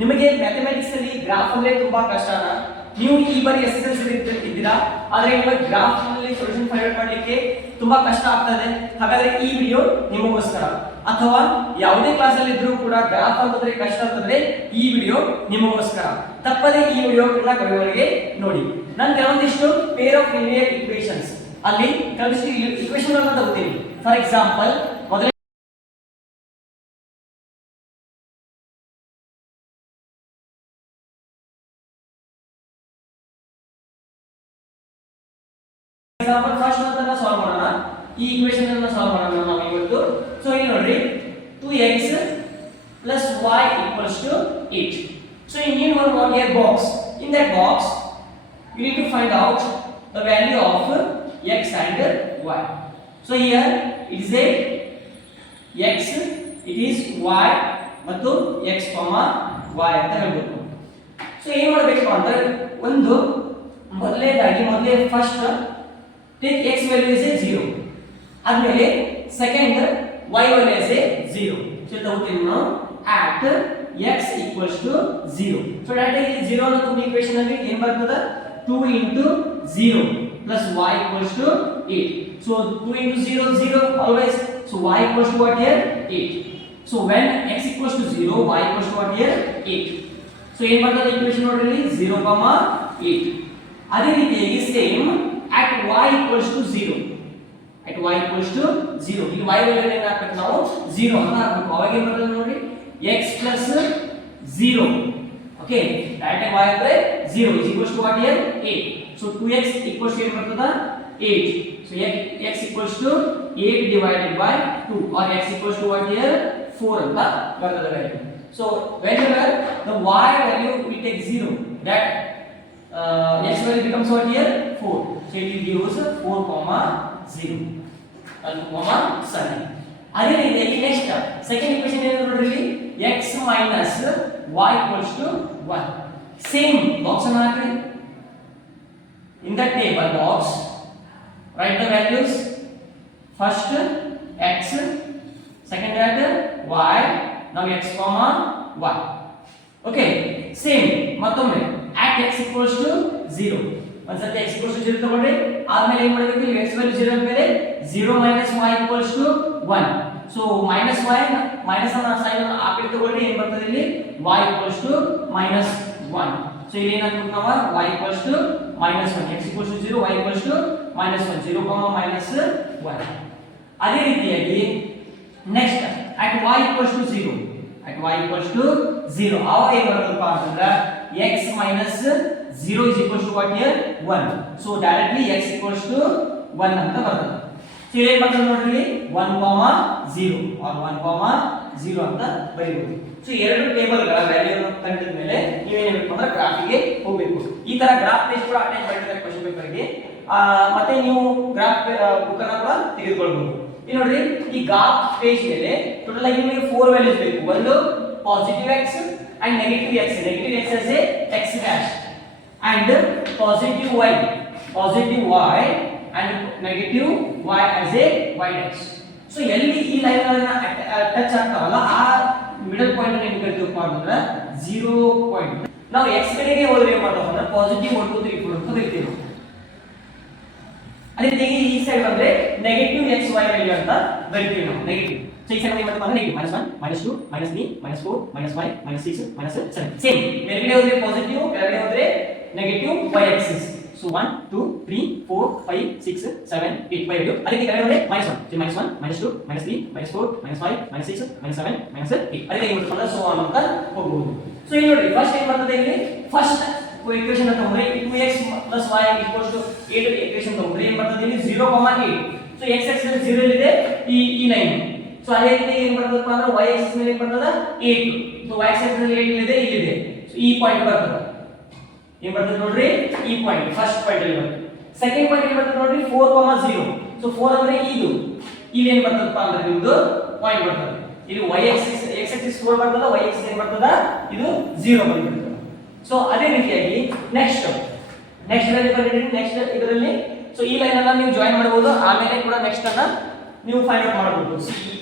ನಿಮಗೆ ಮ್ಯಾಥಮೆಟಿಕ್ಸ್ ಅಲ್ಲಿ ಗ್ರಾಫ್ ಅಂದ್ರೆ ತುಂಬಾ ಕಷ್ಟನಾ? ನೀವು ಈ ಬಾರಿ ಎಸ್ಎಸ್ಎಲ್ಸಿ ಇದ್ದೀರಾ, ಆದ್ರೆ ನಿಮಗೆ ಗ್ರಾಫ್ ನಲ್ಲಿ ಸೊಲ್ಯೂಷನ್ ಫೈಂಡ್ ಔಟ್ ಮಾಡ್ಲಿಕ್ಕೆ ತುಂಬಾ ಕಷ್ಟ ಆಗ್ತದೆ. ಹಾಗಾದ್ರೆ ಈ ವಿಡಿಯೋ ನಿಮಗೋಸ್ಕರ. ಅಥವಾ ಯಾವುದೇ ಕ್ಲಾಸ್ ಅಲ್ಲಿ ಇದ್ರೂ ಕೂಡ ಗ್ರಾಫ್ ಅಂತಂದ್ರೆ ಕಷ್ಟ ಅಂತಂದ್ರೆ ಈ ವಿಡಿಯೋ ನಿಮಗೋಸ್ಕರ. ತಪ್ಪದೆ ಈ ವಿಡಿಯೋ ಕೊನೆವರೆಗೆ ನೋಡಿ. ನಾನು ಕೆಲವೊಂದಿಷ್ಟು ಪೇರ್ ಆಫ್ ಲೀನಿಯರ್ ಈಕ್ವೇಷನ್ಸ್ ಅಲ್ಲಿ ಕೆಲವೊಂದಿಷ್ಟು ಈಕ್ವೇಷನ್ ಅನ್ನು ತಗೋತೀನಿ. ಫಾರ್ ಎಕ್ಸಾಂಪಲ್, ಮೊದಲ ಎಕ್ಸಾಂಪಲ್ ಫಸ್ಟ್ ಅಂತ ಸಾಲ್ವ್ ಮಾಡೋಣ. ಈ ಈಕ್ವೇಷನ್ ಅನ್ನು ಸಾಲ್ವ್ ಮಾಡೋಣ ನಾವು ಇವತ್ತು. ಸೊ ಇಲ್ಲಿ ನೋಡ್ರಿ, 2x plus y equals to 8. So you need one more here box. In that box you need to find out the value of x and y. So here it is a x, it is y ಮತ್ತು x, y ಅಂತ ಹೇಳ್ಬೋದು. So ಏನು ಮಾಡಬೇಕು ಅಂದ್ರೆ, ಒಂದು ಮೊದಲೇ first take x value is a 0, ಆದ್ಮೇಲೆ second y value is a 0. So ತಗೋತೀನಿ ನಾವು at x equals to 0. So direct ಇಲ್ಲಿ 0 ಅನ್ನೋ ತುಂಬ ಈಕ್ವೇಷನ್ ಅಲ್ಲಿ ಏನು ಬರ್ತದೆ, 2 into 0 plus y equals to 8. So 2 into 0 0 always. So y equals to what here, 8. So when x equals to 0, y equals to what here, 8. So ಏನು ಬರ್ತದೆ equation ನೋಡ್ರಿ, 0, 8. ಅದೇ ರೀತಿಯಾಗಿ same at y equals to 0. At y equals to 0. ಇಲ್ಲಿ y value ಏನು ಹಾಕಬೇಕು ನಾವು, 0 ಅಂತ ಹಾಕಬೇಕು. ಅವಾಗ ಏನು ಬರ್ತದೆ ನೋಡಿ, x plus 0. Okay, direct y ಅಂದ್ರೆ 0 is equals to what here, 8. So 2x equals to ಏನು ಬರ್ತದೆ, 8. So x equals to 8 divided by 2, or x equals to what here, 4 ಅಂತ ಬರ್ತದೆ value. So whenever the y value will take 0, that x value becomes what here, 4. So it will give us 4, 0 and 7. ಅದೇ ರೀತಿಯಾಗಿ next second equation ಏನು ನೋಡ್ರಿ, x minus y equals to 1. Same box ಅನ್ನು ಹಾಕ್ರಿ. In the table box write the values. First x, second at y, now x, y. Okay, same ಮತ್ತೊಮ್ಮೆ at x equals to 0. ಒಂದ್ಸತಿ x equals to 0 ತಗೊಂಡ್ರೆ ಆದ್ಮೇಲೆ ಏನು ಮಾಡಬೇಕು, ಇಲ್ಲಿ x value 0 ಆದ್ಮೇಲೆ 0 minus y equals to 1. So minus y minus ಅನ್ನ sign ಅನ್ನು ಆ ಕಡೆ ತಗೊಂಡ್ರೆ ಏನು ಬರ್ತದೆ ಇಲ್ಲಿ, y equals to minus 1. So ಇಲ್ಲಿ ಏನು ಹಾಕಬೇಕು ನಾವು, y equals to minus 1, x equals to 0, y equals to minus 1, 0, minus 1. ಅದೇ ರೀತಿಯಾಗಿ next at y equals to 0, at y equals to 0 ಆವಾಗ ಏನು ಬರುತ್ತಪ್ಪ ಅಂತಂದ್ರೆ x minus 0 is equals to what here, 1. So directly x equals to 1 ಅಂತ ಬರ್ತದೆ. So ಏನು ಬರ್ತದೆ ನೋಡ್ರಿ, 1, 0 or 1, 0 ಅಂತ ಬರೀಬಹುದು. ಸೊ ಎರಡು ಟೇಬಲ್ ಗಳ ವ್ಯಾಲ್ಯೂ ಅನ್ನು ಕಂಡಿದ ಮೇಲೆ ನೀವೇನು ಮಾಡಬೇಕು ಅಂದ್ರೆ ಗ್ರಾಫಿಗೆ ಹೋಗಬೇಕು. ಈ ತರ ಗ್ರಾಫ್ ಪೇಜ್ ಕೂಡ ಅಟೆಂಡ್ ಮಾಡಿದ್ರೆ ಕ್ವೆಶ್ಚನ್ ಪೇಪರ್ ಗೆ, ಮತ್ತೆ ನೀವು ಗ್ರಾಫ್ ಬುಕ್ ಅನ್ನು ಕೂಡ ತೆಗೆದುಕೊಳ್ಳಬಹುದು. ಇಲ್ಲಿ ನೋಡ್ರಿ, ಈ ಗ್ರಾಫ್ ಪೇಜ್ ಮೇಲೆ ಟೋಟಲ್ ಆಗಿ ನಿಮಗೆ 4 ವ್ಯಾಲ್ಯೂಸ್ ಬೇಕು. ಒಂದು positive x and negative x. Negative x as a x dash and positive y and negative y as a y dash. So ಎಲ್ಲಿ ಈ ಲೈನ್ ಅನ್ನು ಟಚ್ ಆಗ್ತಾವಲ್ಲ ಆ ಮಿಡಲ್ ಪಾಯಿಂಟ್ ಅನ್ನು ಏನು ಕರಿತೀವಪ್ಪ ಅಂತಂದ್ರೆ 0 ಪಾಯಿಂಟ್. ನಾವು x ಕಡೆಗೆ ಹೋದ್ರೆ ಏನು ಮಾಡ್ತಾವ ಅಂದ್ರೆ ಪಾಸಿಟಿವ್ 1 2 3 4 ಅಂತ ಬರೀತೀವಿ. ಅದೇ ರೀತಿ ಈ ಸೈಡ್ ಬಂದ್ರೆ ನೆಗೆಟಿವ್ x y ವ್ಯಾಲ್ಯೂ ಅಂತ ಬರೀತೀವಿ ನಾವು, ನೆಗೆಟಿವ್. ಸೊ ಈ ಸೈಡ್ ಏನು ಮಾಡ್ತೀವಿ ಅಂದ್ರೆ ನೆಗೆಟಿವ್ -1 -2 -3 -4 -5 -6 -7. ಸೇಮ್ ಮೇಲ್ಗಡೆ ಹೋದ್ರೆ ಪಾಸಿಟಿವ್, ಕೆಳಗಡೆ ಹೋದ್ರೆ negative y Axis. So 1 2 3 4 5 6 7 8 by value. ಅದೇ ರೀತಿ ಕೆಳಗಡೆ ಹೋದ್ರೆ -1, so -1 -2 -3 -4 -5 -6 -7 -8. ಅದೇ ರೀತಿ ಮಾಡ್ತಾರೆ, ಸೊ ಆನ್ ಅಂತ ಹೋಗಬಹುದು. ಸೊ ಇಲ್ಲಿ ನೋಡಿ, ಫಸ್ಟ್ ಏನು ಬರ್ತದೆ ಇಲ್ಲಿ, ಫಸ್ಟ್ ಈಕ್ವೇಷನ್ ತಗೊಂಡ್ರೆ 2x + y = 8 ಈಕ್ವೇಷನ್ ತಗೊಂಡ್ರೆ ಏನು ಬರ್ತದೆ ಇಲ್ಲಿ 0, 8. ಸೊ x ಆಕ್ಸಿಸ್ 0 ಇದೆ, ಈ ಲೈನ್. ಸೊ ಅದೇ ರೀತಿ ಏನು ಬರ್ತದಪ್ಪ ಅಂದ್ರೆ y ಆಕ್ಸಿಸ್ ಮೇಲೆ ಏನು ಬರ್ತದ 8. ಸೊ y ಆಕ್ಸಿಸ್ ಮೇಲೆ 8 ಇಲ್ಲಿದೆ, ಇಲ್ಲಿದೆ. ಸೊ ಈ ಪಾಯಿಂಟ್ ಬರ್ತದ, ಏನು ಬರ್ತದೆ ನೋಡ್ರಿ, ಈ ಪಾಯಿಂಟ್ ಫಸ್ಟ್ ಪಾಯಿಂಟ್ ಅಲ್ಲಿ ಬರ್ತದೆ. ಸೆಕೆಂಡ್ ಪಾಯಿಂಟ್ ಏನು ಬರ್ತದೆ ನೋಡ್ರಿ, 4, 0. ಸೊ 4 ಅಂದ್ರೆ ಇದು, ಇಲ್ಲಿ ಏನು ಬರ್ತದಪ್ಪ ಅಂದ್ರೆ ನಿಮ್ಮದು ಪಾಯಿಂಟ್ ಬರ್ತದೆ. ಇಲ್ಲಿ y ಆಕ್ಸಿಸ್ x ಆಕ್ಸಿಸ್ 4 ಬರ್ತದ, y ಆಕ್ಸಿಸ್ ಏನು ಬರ್ತದ, ಇದು 0 ಬಂದಿರ್ತದೆ. ಸೊ ಅದೇ ರೀತಿಯಾಗಿ ನೆಕ್ಸ್ಟ್ ವ್ಯಾಲ್ಯೂ ಬಂದಿದೆ. ನೆಕ್ಸ್ಟ್ ಇದರಲ್ಲಿ ಸೊ ಈ ಲೈನ್ ಅನ್ನ ನೀವು ಜಾಯಿನ್ ಮಾಡಬಹುದು, ಆಮೇಲೆ ಕೂಡ ನೆಕ್ಸ್ಟ್ ಅನ್ನ ನೀವು ಫೈಂಡ್ ಔಟ್ ಮಾಡಬಹುದು.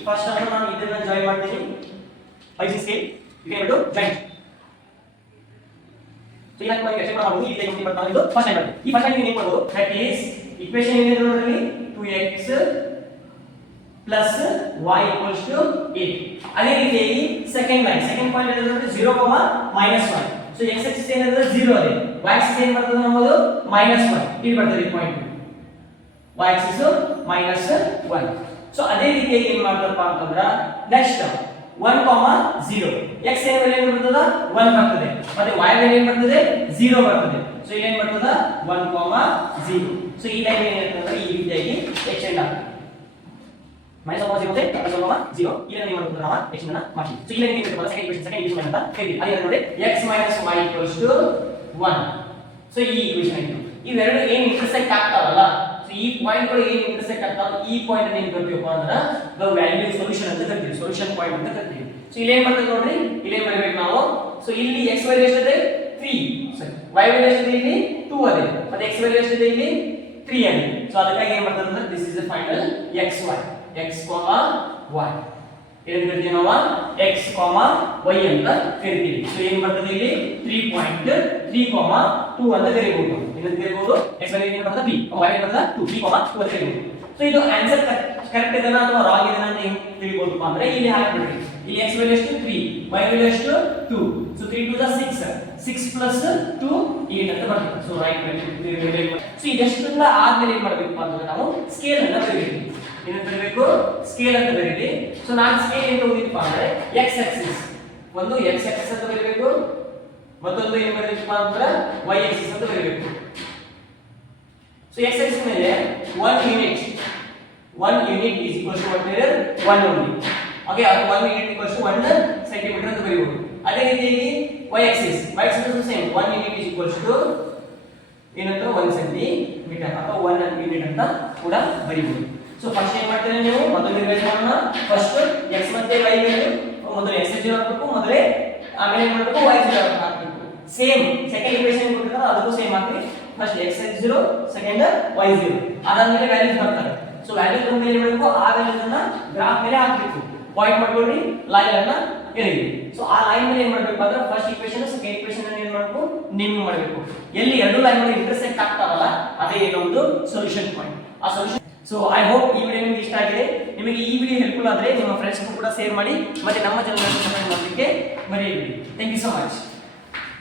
ಫಸ್ಟ್ ಅನ್ನು ನಾನು ಇದನ್ನ ಜಾಯಿನ್ ಮಾಡ್ತೀನಿ, 5 6 8 ಯು ಕ್ಯಾನ್ ಡೂ ಜಾಯಿನ್. ಈಗ ನಾನು ಎಕ್ಸ್ಪ್ಲೇನ್ ಮಾಡಬಹುದು ಈ ರೀತಿ ಬರ್ತಾ ಇದು ಫಸ್ಟ್ ಲೈನ್ ಈ ಫಸ್ಟ್ ಲೈನ್ ಏನು ಮಾಡಬಹುದು ದಟ್ ಈಸ್ ಈಕ್ವೇಷನ್ ಏನಿದೆ ನೋಡ್ರಿ 2x plus y equals to 8 ಅದೇ ರೀತಿಯಾಗಿ ಸೆಕೆಂಡ್ ಪಾಯಿಂಟ್ ಏನು ಅಂದ್ರೆ 0, -1 ಸೊ x axis ಏನಂದ್ರೆ 0 ಅದೇ y axis ಏನು ಬರ್ತದೆ ನಮ್ಮದು -1 ಇಲ್ಲಿ ಬರ್ತದೆ ಈ ಪಾಯಿಂಟ್ y axis -1 ಸೊ ಅದೇ ರೀತಿಯಾಗಿ ಏನು ಮಾಡ್ತಾರಪ್ಪ ಅಂತಂದ್ರ ನೆಕ್ಸ್ಟ್ 1, 0 x ಏನ್ ಬೆಲೆ ಏನು ಬರ್ತದ 1 ಬರ್ತದೆ ಮತ್ತೆ y ಬೆಲೆ ಏನು ಬರ್ತದೆ 0 ಬರ್ತದೆ ಸೊ ಇಲ್ಲಿ ಏನು ಬರ್ತದ 1, 0 ಸೊ ಈ ಲೈನ್ ಏನಿರ್ತದೆ ಈ ರೀತಿಯಾಗಿ ಎಕ್ಸ್ಟೆಂಡ್ ಆಗುತ್ತೆ -0 ಇದೆ +1, 0 ಇಲ್ಲಿ ನೀವು ಮಾಡ್ತಾರೆ ನಾವು ಎಕ್ಸ್ಟೆಂಡ್ ಅನ್ನು ಮಾಡಿ ಸೊ ಇಲ್ಲಿ ನೀವು ಸೆಕೆಂಡ್ ಈಕ್ವೇಷನ್ ಅಂತ ಹೇಳ್ತೀವಿ ಅದೇ ನೋಡಿ x - y 1 ಸೊ ಈ ಈಕ್ವೇಷನ್ ಇದು ಇವೆರಡು ಏನು ಇಂಟರ್ಸೆಕ್ಟ್ ಆಗ್ತಾವಲ್ಲ ಸೊ ಈ ಪಾಯಿಂಟ್ ಗಳು ಏನು ಇಂಟರ್ಸೆಕ್ಟ್ ಆಗ್ತಾವ ಈ ಪಾಯಿಂಟ್ ಅನ್ನು ಏನು ಕರಿತೀವಪ್ಪ ಅಂದ್ರೆ ದ ವ್ಯಾಲ್ಯೂ ಸೊಲ್ಯೂಷನ್ ಅಂತ ಕರಿತೀವಿ ಸೊಲ್ಯೂಷನ್ ಪಾಯಿಂಟ್ ಅಂತ ಕರಿತೀವಿ ಸೊ ಇಲ್ಲಿ ಏನು ಬರ್ತದೆ ನೋಡ್ರಿ ಇಲ್ಲಿ ಏನು ಬರಬೇಕು ನಾವು ಸೊ ಇಲ್ಲಿ x ವ್ಯಾಲ್ಯೂ ಎಷ್ಟಿದೆ 3 ಸರಿ y ವ್ಯಾಲ್ಯೂ ಎಷ್ಟಿದೆ ಇಲ್ಲಿ 2 ಅದೇ ಮತ್ತೆ x ವ್ಯಾಲ್ಯೂ ಎಷ್ಟಿದೆ ಇಲ್ಲಿ 3 ಅದೇ ಸೊ ಅದಕ್ಕಾಗಿ ಏನು ಬರ್ತದೆ ಅಂದ್ರೆ this is the final xy x, y ಏನು ಕರಿತೀವಿ ನಾವು x, y ಅಂತ ಕರಿತೀವಿ ಸೊ ಏನು ಬರ್ತದೆ ಇಲ್ಲಿ 3.3, 2 ಅಂತ ಕರೀಬಹುದು ಇದನ್ನು ಕರೀಬಹುದು x ವ್ಯಾಲ್ಯೂ ಏನು ಬರ್ತದೆ 3 y ವ್ಯಾಲ್ಯೂ ಬರ್ತದೆ 2 3, 2 ಅಂತ ಕರೀಬಹುದು ಸೊ ಇದು ಆನ್ಸರ್ ಕರೆಕ್ಟ್ ಇದೆನಾ ಅಥವಾ ರಾಂಗ್ ಇದೆನಾ ಅಂತ ಹೆಂಗ್ ತಿಳಿಬಹುದಪ್ಪ ಅಂದ್ರೆ ಇಲ್ಲಿ ಹಾಕ್ಬಿಡ್ರಿ ಇಲ್ಲಿ x ವ್ಯಾಲ್ಯೂ ಎಷ್ಟು 3 y ವ್ಯಾಲ್ಯೂ ಎಷ್ಟು 2 ಸೊ 3 to the 6 + 2 8 ಅಂತ ಬರ್ತದೆ ಸೊ ರೈಟ್ ವ್ಯಾಲ್ಯೂ ಸೊ ಇದೆಷ್ಟನ್ನ ಆದ್ಮೇಲೆ ಏನು ಮಾಡಬೇಕಪ್ಪ ಅಂದ್ರೆ ನಾವು ಸ್ಕೇಲ್ ಅನ್ನು ಬರೀಬೇಕು ಏನು ಬರೀಬೇಕು ಸ್ಕೇಲ್ ಅಂತ ಬರೀರಿ ಸೊ ನಾನು ಸ್ಕೇಲ್ ಏನು ತಗೊಂಡಿದ್ದಪ್ಪ ಅಂದ್ರೆ x ಆಕ್ಸಿಸ್ ಒಂದು x ಆಕ್ಸಿಸ್ ಅಂತ ಬರೀಬೇಕು ಮತ್ತೊಂದು ಏನು ಬರೀಬೇಕಪ್ಪ ಅಂದ್ರೆ y ಆಕ್ಸಿಸ್ ಅಂತ ಬರೀಬೇಕು ಸೊ x ಆಕ್ಸಿಸ್ ಮೇಲೆ 1 unit is equal to what here 1 only okay ಅದು 1 ಯೂನಿಟ್ equals to 1 ಸೆಂಟಿಮೀಟರ್ ಅಂತ ಬರೀಬಹುದು ಅದೇ ರೀತಿಯಾಗಿ y axis also same 1 unit is equals to ಏನಂತ 1 ಸೆಂಟಿಮೀಟರ್ ಅಥವಾ 1 ಯೂನಿಟ್ ಅಂತ ಕೂಡ ಬರೀಬಹುದು ಸೊ ಫಸ್ಟ್ ಏನು ಮಾಡ್ತೀರಾ ನೀವು ಮೊದಲು ರಿವೈಸ್ ಮಾಡೋಣ ಫಸ್ಟ್ x ಮತ್ತೆ y ವ್ಯಾಲ್ಯೂ ಮೊದಲು x 0 ಹಾಕಬೇಕು ಮೊದಲೇ ಆಮೇಲೆ ಏನು ಮಾಡಬೇಕು y 0 ಹಾಕಬೇಕು ಸೇಮ್ ಸೆಕೆಂಡ್ ಈಕ್ವೇಷನ್ ಕೊಟ್ಟಿದ್ದಾರೆ ಅದಕ್ಕೂ ಸೇಮ್ ಹಾಕಿ ಫಸ್ಟ್ x 0 ಸೆಕೆಂಡ್ y 0 ಅದಾದ್ಮೇಲೆ ವ್ಯಾಲ್ಯೂಸ್ ಬರ್ತಾರೆ ಸೊ ವ್ಯಾಲ್ಯೂಸ್ ಬಂದ ಏನು ಮಾಡಬೇಕು ಆ ವ್ಯಾಲ್ಯೂಸ್ ಅನ್ನ ಗ್ರಾಫ್ ಮೇಲೆ ಹಾಕಬೇಕು ಪಾಯಿಂಟ್ ಮಾಡ್ಕೊಳ್ಳಿ ಲೈನ್ ಅನ್ನ ಎಳೆಯಿರಿ ಸೊ ಆ ಲೈನ್ ಮೇಲೆ ಏನು ಮಾಡಬೇಕು ಅಂದ್ರೆ ಫಸ್ಟ್ ಈಕ್ವೇಷನ್ ಸೆಕೆಂಡ್ ಈಕ್ವೇಷನ್ ಅನ್ನು ಏನು ಮಾಡಬೇಕು ನೇಮಿಂಗ್ ಮಾಡಬೇಕು ಎಲ್ಲಿ ಎರಡು ಲೈನ್ ಗಳು ಇಂಟರ್ಸೆಕ್ಟ್ ಆಗ್ತಾವಲ್ಲ ಅದೇ ಏನೋ ಒಂದು ಸೊಲ್ಯೂಷನ್ ಪಾಯಿಂಟ್ ಆ ಸೊಲ್ಯೂಷನ್ ಸೊ ಐ ಹೋಪ್ ಈ ವಿಡಿಯೋ ನಿಮಗೆ ಇಷ್ಟ ಆಗಿದೆ ನಿಮಗೆ ಈ ವಿಡಿಯೋ ಹೆಲ್ಪ್ಫುಲ್ ಆದರೆ ನಿಮ್ಮ ಫ್ರೆಂಡ್ಸ್ಗೂ ಕೂಡ ಶೇರ್ ಮಾಡಿ ಮತ್ತೆ ನಮ್ಮ ಚಾನಲ್ ಅನ್ನು ಸಬ್ಸ್ಕ್ರೈಬ್ ಮಾಡಲಿಕ್ಕೆ ಮರೆಯಬೇಡಿ ಥ್ಯಾಂಕ್ ಯು ಸೋ ಮಚ್